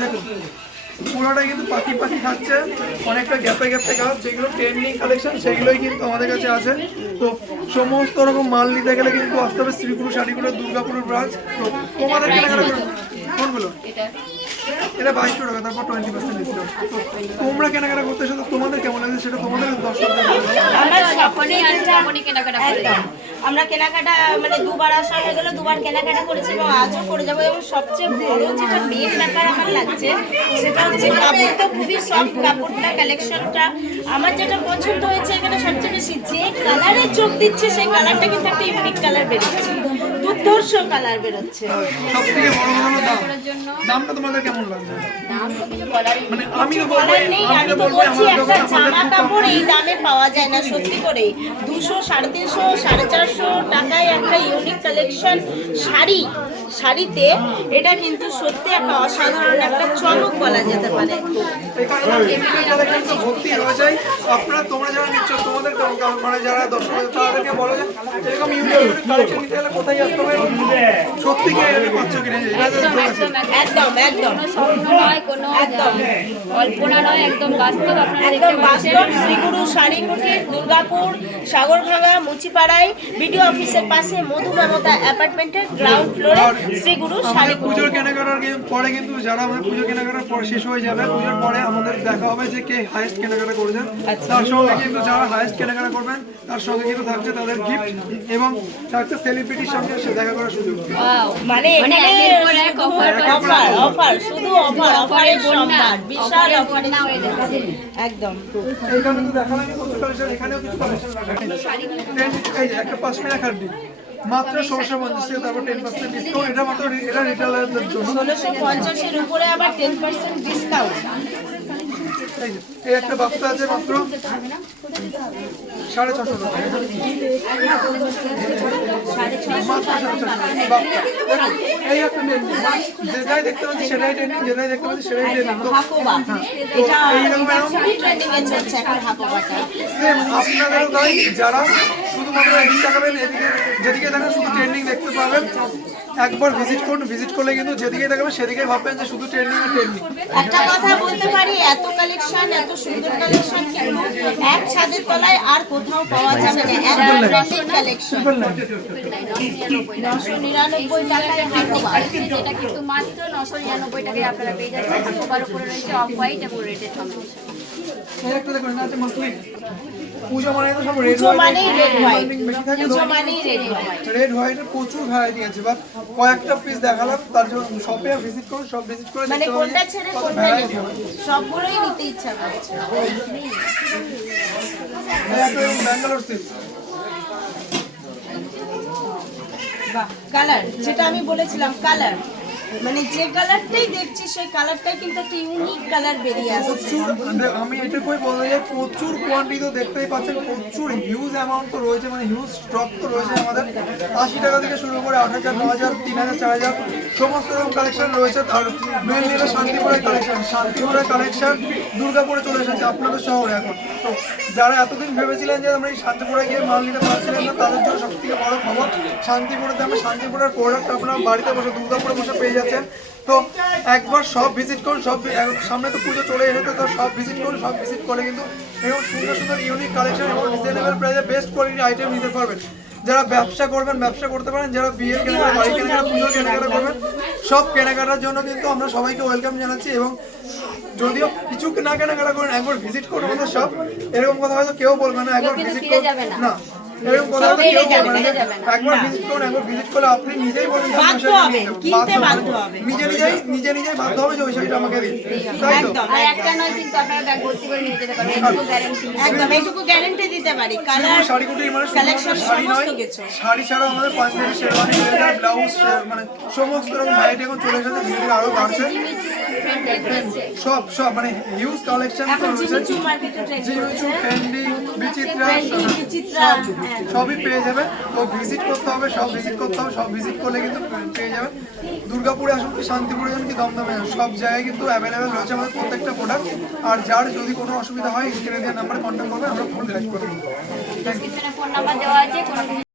দেখুন পুরোটাই কিন্তু পাখি পাখি খাচ্ছে, অনেকটা গ্যাপে গ্যাপে খাওয়া, যেগুলো ট্রেন্ডিং কালেকশন সেগুলোই কিন্তু আমাদের কাছে আছে। তো সমস্ত রকম মাল নিতে গেলে কিন্তু আসতে হবে শ্রীগুরু শাড়িগুলো, দুর্গাপুরের ব্রাঞ্চ। তো তোমাদের কেনাকাটা করে কোনগুলো? এটা 2200 টাকা, তারপর 20% ডিসকাউন্ট। তো তোমরা কেনাকাটা করতে এসো, তো তোমাদের কেমন লাগছে সেটা তোমাদের দর্শকদের আমরা কেনাকাটা মানে দুবার আসা হয়ে গেল, দুবার কেনাকাটা করেছি এবং আজও করে যাবো। এবং সবচেয়ে বড় যেটা মেন ব্যাপার আমার লাগছে সেটা হচ্ছে কাপড়টা খুবই সফট, কাপড়টা কালেকশনটা আমার যেটা পছন্দ হয়েছে এখানে সবচেয়ে বেশি, যে কালারে চোখ দিচ্ছে সেই কালারটা কিন্তু একটা ইউনিক কালার বেরোচ্ছে, দুর্ধর্ষ কালার বেরোচ্ছে। সবথেকে বড় হলো দামটা তোমাদের কেমন লাগছে? মানে আমি তো বলছি একটা জামা কাপড় এই দামে পাওয়া যায় না সত্যি করে। 200, 350, 450 টাকায় একটা ইউনিক কালেকশন শাড়িতে এটা কিন্তু সত্যি একটা অসাধারণ একটা চমক বলা যেতে পারে। আপনারা তোমরা যারা নিচ্ছ তোমাদের মানে যারা দর্শক তাদেরকে বলো যে এরকম ইউনিক কালেকশন নিতে গেলে কোথায় আসতে হবে, সত্যি কি এরকম পাচ্ছ কিনা? একদম একদম স্বপ্ন নয়, কোনো কল্পনা নয়, একদম বাস্তব। একদম বাস্তব। শ্রীগুরু শাড়ি কুটির, দুর্গাপুর, সাগরভাঙা, মুচিপাড়ায় বিডিও অফিসের পাশে মধু মমতা অ্যাপার্টমেন্টের গ্রাউন্ড ফ্লোরে শ্রীগুরু শাড়ি কুটির। পুজোর কেনাকাটার পরে কিন্তু যারা আমাদের পুজো কেনাকাটার পর শেষ হয়ে যাবে, পুজোর পরে আমাদের দেখা হবে যে কে হাইয়েস্ট কেনাকাটা করেছেন। তার সঙ্গে কিন্তু যারা হাইয়েস্ট কেনাকাটা করবেন তার সঙ্গে কিন্তু থাকছে তাদের গিফট এবং থাকছে সেলিব্রিটির সঙ্গে দেখা করার সুযোগ। মানে অফার, শুধু অফারের সম্ভার, বিশাল অফারের একদম। এইখানে কিন্তু দেখালাম কিছু কালেকশন, এখানেও কিছু কালেকশন লাগানো। এই যে একটা পশমিনা খাড্ডি মাত্র 1650 টাকা, তারপর 10% ডিসকাউন্ট। এটা মাত্র এটা রিটেলারদের জন্য 1650 এর উপরে আবার 10% ডিসকাউন্ট। এই একটা বাক্স আছে মাত্র 650 টাকা, এই একটা ট্রেন্ডিং, যেটাই দেখতে পাচ্ছি সেটাই ট্রেন্ডিং, যেটাই দেখতে পাচ্ছি সেটাই ট্রেন্ডিং। আপনাদেরও তাই, যারা শুধুমাত্র এদিকে তাকাবেন, যেদিকে দেখেন শুধু ট্রেন্ডিং দেখতে পাবেন। একবার ভিজিট করুন, ভিজিট করলে কিন্তু যেদিকে দেখাবেন সেদিকে ভাববেন যে শুধু ট্রেন্ডিং আর ট্রেন্ডিং। একটা কথা বলতে পারি, এত কালেকশন, এত সুন্দর কালেকশন কিন্তু এক ছাদের তলায় আর কোথাও পাওয়া যাবে না। এক ট্রেন্ডিং কালেকশন 999 টাকায় হাকোবার, যেটা কিন্তু মাত্র 999 টাকায় আপনারা পেয়ে যাচ্ছেন। হাকোবার উপরে রয়েছে অফ হোয়াইট এবং রেডের কম্বিনেশন। এই একটা দেখুন, এটা আছে মাসলিন। পুজো মানে তো সব রেড পুজো মানেই রেড হোয়াইট, বেশি থাকে, পুজো মানেই রেড হোয়াইট। রেড হোয়াইটের প্রচুর ভ্যারাইটি আছে, বাট কয়েকটা পিস দেখালাম। তার জন্য শপে ভিজিট করুন, সব ভিজিট করে মানে দেখতে কোনটা পাবেন ছেড়ে কত কোনটা ভ্যারাইটি নেব, হবে। সবগুলোই নিতে ইচ্ছা করছে। এই একটা ব্যাঙ্গালোর সিল্ক, কালার যেটা আমি বলেছিলাম, কালার মানে যে কালারটাই দেখছি সেই কালারটাই কিন্তু একটা ইউনিক কালার বেরিয়ে আসছে। প্রচুর, আমি এটা কই বলতে চাই প্রচুর কোয়ান্টিটি তো দেখতেই পাচ্ছেন, প্রচুর হিউজ অ্যামাউন্ট তো রয়েছে, মানে হিউজ স্টক তো রয়েছে আমাদের। 80 টাকা থেকে শুরু করে 8000, 9000, 3000, 4000 সমস্ত রকম কালেকশন রয়েছে। আর মেনলি এটা শান্তিপুরের কালেকশন, শান্তিপুরের কালেকশন দুর্গাপুরে চলে এসেছে আপনাদের শহরে এখন। তো যারা এতদিন ভেবেছিলেন যে আমরা এই শান্তিপুরে গিয়ে মাল নিতে পারছিলেন না, তাদের জন্য সব থেকে বড় খবর, শান্তিপুরেতে আমরা শান্তিপুরের প্রোডাক্ট আপনারা বাড়িতে বসে দুর্গাপুরে বসে পেয়ে যাচ্ছেন। তো একবার সব ভিজিট করুন, সব সামনে তো পুজো চলে এসেছে, তো সব ভিজিট করুন। সব ভিজিট করলে কিন্তু এরকম সুন্দর সুন্দর ইউনিক কালেকশন এবং রিজনেবল প্রাইসে বেস্ট কোয়ালিটির আইটেম নিতে পারবেন। যারা ব্যবসা করবেন ব্যবসা করতে পারেন, যারা বিয়ের কেনাকাটা, বাড়ি কেনাকাটা, পুজোর কেনাকাটা করবেন, সব কেনাকাটার জন্য কিন্তু আমরা সবাইকে ওয়েলকাম জানাচ্ছি। এবং যদিও কিছু না কেনাকাটা করেন, একবার ভিজিট করুন আমাদের সব। এরকম কথা হয়তো কেউ বলবে না একবার ভিজিট করুন না, এরকম কথা হয়তো কেউ বলবে না। একবার ভিজিট করুন, একবার ভিজিট করলে আপনি নিজেই বলবেন নিজে নিজেই বাধ্য হবে যে ওই শাড়িটা আমাকে দিন, তাই তো? আর একটা নয় কিন্তু আপনারা ব্যাগ ভর্তি করে নিয়ে যেতে পারবেন, এটুকু গ্যারান্টি। একদম এইটুকু গ্যারান্টি দিতে পারি। কালার, শাড়ি কুটির মানে কালেকশন শাড়ি নয়, সমস্ত কিছু। শাড়ি ছাড়াও আমাদের পাঞ্জাবি, শেরওয়ানি, ব্লাউজ, মানে সমস্ত রকম ভ্যারাইটি এখন চলে এসেছে, ধীরে ধীরে আরো বাড়ছে। সব মানে হিউজ কালেকশন রয়েছে, জিমিচু, ট্রেন্ডি, বিচিত্রা, সবই পেয়ে যাবে। তো ভিজিট করতে হবে, সব ভিজিট করতে হবে, সব ভিজিট করলে কিন্তু পেয়ে যাবেন। দুর্গাপুরে আসুন কি শান্তিপুরে আসুন কি দমদমে আসুন, সব জায়গায় কিন্তু অ্যাভেলেবেল রয়েছে আমাদের প্রত্যেকটা প্রোডাক্ট। আর যার যদি কোনো অসুবিধা হয় স্ক্রিনে দেওয়া নাম্বারে কন্ট্যাক্ট করবেন, আমরা ফুল গাইড করে দেবো। ফোন নাম্বার দেওয়া আছে।